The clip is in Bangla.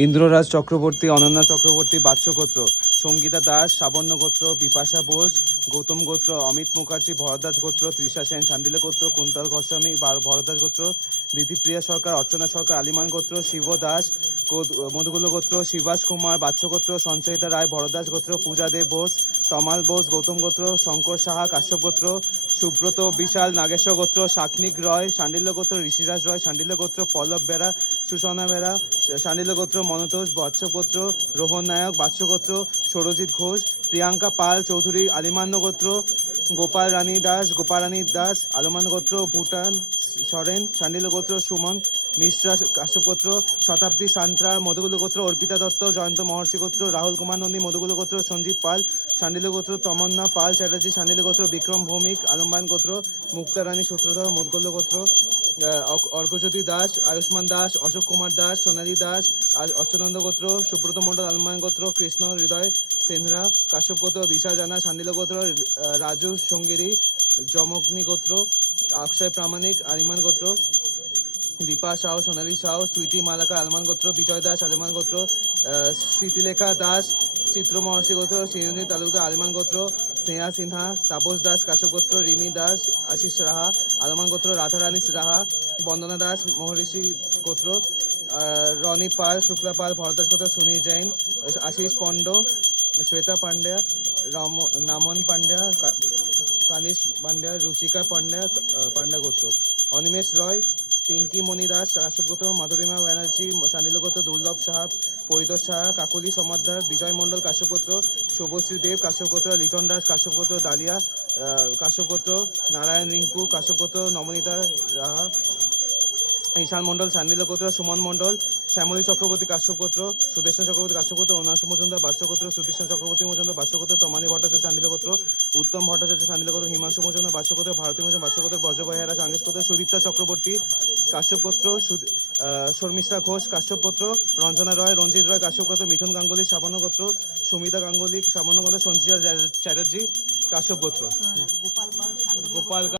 ইন্দ্ররাজ চক্রবর্তী, অনন্যা চক্রবর্তী বাৎস গোত্র, সঙ্গীতা দাস সাবর্ণ গোত্র, বিপাশা বোস গৌতম গোত্র, অমিত মুখার্জি ভরদ্বাজ গোত্র, তৃষা সেন শান্ডিল্য গোত্র, কুন্তল গোস্বামী ভরদ্বাজ গোত্র, দিতিপ্রিয়া সরকার অর্চনা সরকার আলিমান গোত্র, শিব দাস মধুকুল গোত্র, শিবাস কুমার বাৎস গোত্র, সঞ্চয়িতা রায় ভরদ্বাজ গোত্র, পূজা দেব বোস তমাল বোস গৌতম গোত্র, শঙ্কর সাহা কাশ্যপ গোত্র, সুব্রত বিশাল নাগেশ্বর গোত্র, শাকনিক রয় শান্ডিল্য গোত্র, ঋষিরাজ রয় শান্ডিল্য গোত্র, পল্লব বেরা সুষনা বেরা শান্ডিল্য গোত্র, মনতোষ বাৎস গোত্র, রোহন নায়ক বাৎস গোত্র, সৌরজিৎ ঘোষ, প্রিয়াঙ্কা পাল চৌধুরী আলিমান্য গোত্র, গোপাল রানী দাস আলমান গোত্র, ভুটান সরেন শান্ডিল্য গোত্র, সুমন মিশ্রা কাশ্যপ গোত্র, শতাব্দী সান্ত্রা মধুকুল গোত্র, অর্পিতা দত্ত জয়ন্ত মহর্ষি গোত্র, রাহুল কুমার নন্দী মধুকুল গোত্র, সঞ্জীব পাল শান্ডিল্য গোত্র, তমন্না পাল চ্যাটার্জি শান্ডিল্য গোত্র, বিক্রম ভৌমিক আলম্বান গোত্র, মুক্তা রানী সূত্রধর মধুকুল গোত্র, অর্কজ্যোতি দাস আয়ুষ্মান দাস, অশোক কুমার দাস, সোনালী দাস অচ্যুতানন্দ গোত্র, সুব্রত মণ্ডল আলমান গোত্র, কৃষ্ণ হৃদয় সিনহা কাশ্যপ গোত্র, দিশা জানা শান্ডিল্য গোত্র, রাজু সঙ্গিরি জমগ্নি গোত্র, অক্ষয় প্রামাণিক আলিমান গোত্র, দীপা সাউ সোনালী সাউ, সুইটি মালাকার আলমান গোত্র, বিজয় দাস আলমান গোত্র, স্মৃতিলেখা দাস চিত্র মহর্ষি গোত্র, চিরঞ্জিত তালুকদার আলমান গোত্র, স্নেহা সিনহা তাপস দাস কাশ্যপ গোত্র, রিমি দাস আশিস রাহা আলমান গোত্র, রাধারানী রাহা বন্দনা দাস মহর্ষি গোত্র, রনি পাল শুক্লা পাল ভরদ্বাজ গোত্র, সুনীল জৈন আশিস পণ্ড, শ্বেতা পান্ড্যা নামন পান্ড্যা কানিশ পান্ড্যা, রুচিকা পান্ড্যা গোত্র, অনিমেষ রয় পিঙ্কি মণি দাস কাশ্যপ গোত্র, মাধুরিমা ব্যানার্জি শান্ডিল্য গোত্র, দুর্লভ সাহা পরিতোষ সাহা কাকুলি সমাদ্দার, বিজয় মণ্ডল কাশ্যপ গোত্র, শুভশ্রী দেব কাশ্যপ গোত্র, লিটন দাস কাশ্যপ গোত্র, ডালিয়া কাশ্যপ গোত্র, নারায়ণ রিঙ্কু কাশ্যপ গোত্র, নবনীতা রাহা ঈশান মণ্ডল শান্ডিল্য গোত্র, সুমন মণ্ডল শ্যামলী চক্রবর্তী কাশ্যপ গোত্র, সুদেশন চক্রবর্তী কাশ্যপ গোত্র, অনাংশু মজুমদার বাৎস গোত্র, সুদীষ্ণ চক্রবর্তী মজুমদার বাৎস গোত্র, তমালী ভট্টাচার্য শান্ডিল্য গোত্র, উত্তম ভট্টাচার্য শান্ডিল্য গোত্র, হিমাংশু মজুমদার বাৎস গোত্র, ভারতী মজুমদার বাৎস গোত্র, বজ্রভাই হেরা সাংগেশ গোত্র, সুদীপ্তা চক্রবর্তী কাশ্যপ গোত্র, শর্মিষ্ঠা ঘোষ কাশ্যপ গোত্র, রঞ্জনা রয় রঞ্জিত রয় কাশ্যপ গোত্র, মিঠুন গাঙ্গুলি সাবর্ণ গোত্র, সুমিতা গাঙ্গুলি সাবর্ণ গোত্র, সঞ্চিতা চ্যাটার্জি কাশ্যপ গোত্র, গোপাল